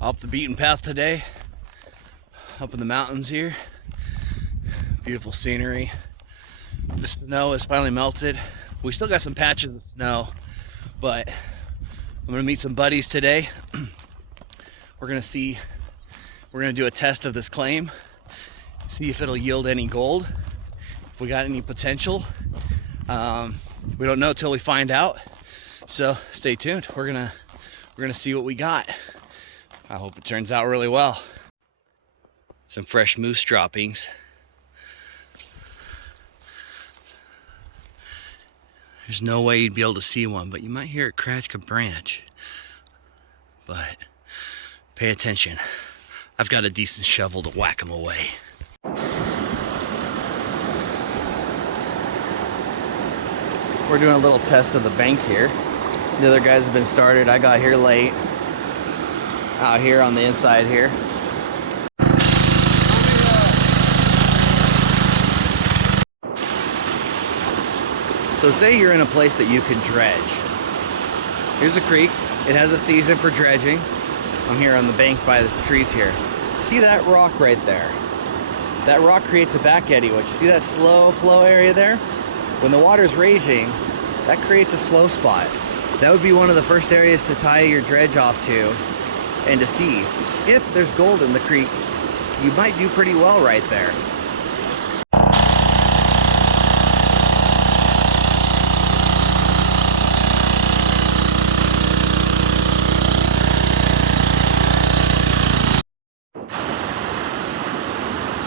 Off the beaten path today, up in the mountains here. Beautiful scenery. The snow has finally melted. We still got some patches of snow, but I'm gonna meet some buddies today. We're gonna do a test of this claim, see if it'll yield any gold, if we got any potential. We don't know till we find out, so stay tuned. We're gonna see what we got. I hope it turns out really well. Some fresh moose droppings. There's no way you'd be able to see one, but you might hear it crack a branch. But pay attention. I've got a decent shovel to whack them away. We're doing a little test of the bank here. The other guys have been started. I got here late. Out here on the inside here. So say you're in a place that you can dredge. Here's a creek. It has a season for dredging. I'm here on the bank by the trees here. See that rock right there? That rock creates a back eddy, which, see that slow flow area there? When the water's raging, that creates a slow spot. That would be one of the first areas to tie your dredge off to and to see. If there's gold in the creek, you might do pretty well right there.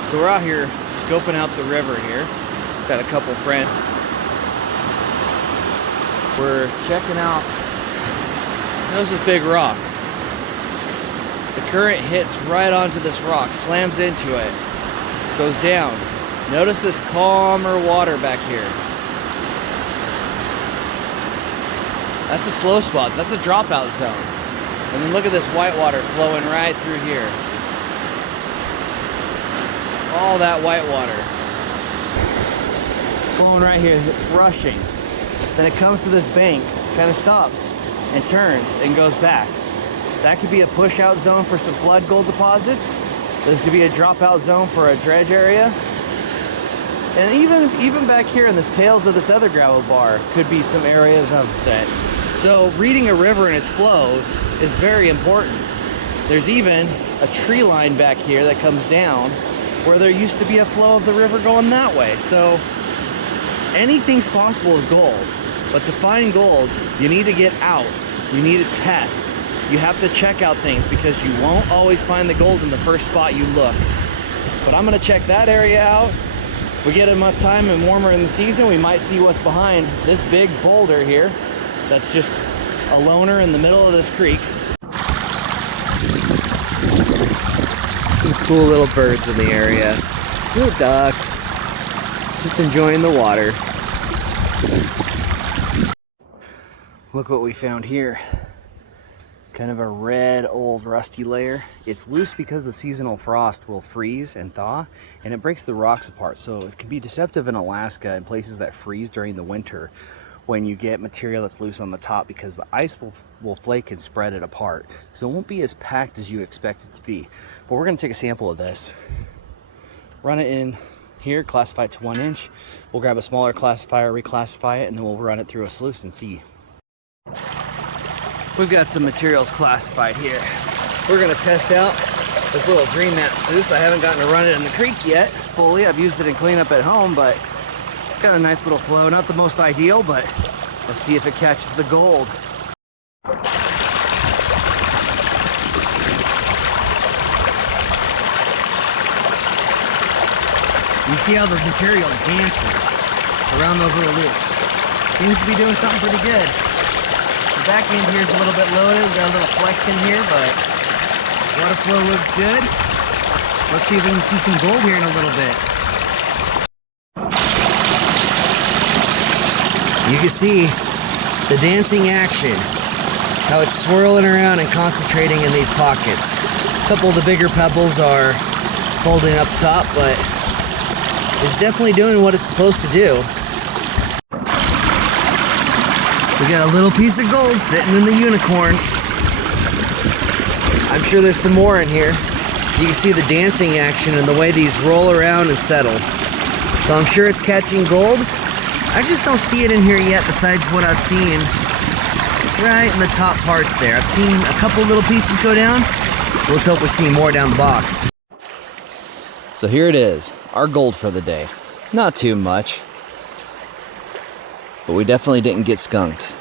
So we're out here scoping out the river here. Got a couple friends. We're checking out, notice this big rock. The current hits right onto this rock, slams into it, goes down. Notice this calmer water back here. That's a slow spot, that's a dropout zone. And then look at this white water flowing right through here. All that white water flowing right here, rushing. Then it comes to this bank, kind of stops and turns and goes back. That could be a push out zone for some flood gold deposits. This could be a dropout zone for a dredge area. And even back here in this tails of this other gravel bar could be some areas of that. So reading a river and its flows is very important. There's even a tree line back here that comes down where there used to be a flow of the river going that way. So anything's possible with gold, but to find gold, you need to get out. You need to test. You have to check out things because you won't always find the gold in the first spot you look. But I'm gonna check that area out. If we get enough time and warmer in the season, we might see what's behind this big boulder here. That's just a loner in the middle of this creek. Some cool little birds in the area. Little ducks. Just enjoying the water. Look what we found here. Kind of a red, old, rusty layer. It's loose because the seasonal frost will freeze and thaw, and it breaks the rocks apart. So it can be deceptive in Alaska and places that freeze during the winter when you get material that's loose on the top, because the ice will flake and spread it apart. So it won't be as packed as you expect it to be. But we're gonna take a sample of this, run it in here, classify it to 1 inch. We'll grab a smaller classifier, reclassify it, and then we'll run it through a sluice and see. We've got some materials classified here. We're gonna test out this little green mat sluice. I haven't gotten to run it in the creek yet fully. I've used it in cleanup at home, but got a nice little flow. Not the most ideal, but let's see if it catches the gold. You see how the material dances around those little loops. Seems to be doing something pretty good. The back end here is a little bit loaded. We've got a little flex in here, but water flow looks good. Let's see if we can see some gold here in a little bit. You can see the dancing action, how it's swirling around and concentrating in these pockets. A couple of the bigger pebbles are holding up top, but it's definitely doing what it's supposed to do. We got a little piece of gold sitting in the unicorn. I'm sure there's some more in here. You can see the dancing action and the way these roll around and settle. So I'm sure it's catching gold. I just don't see it in here yet besides what I've seen right in the top parts there. I've seen a couple little pieces go down. Let's hope we see more down the box. So here it is, our gold for the day. Not too much, but we definitely didn't get skunked.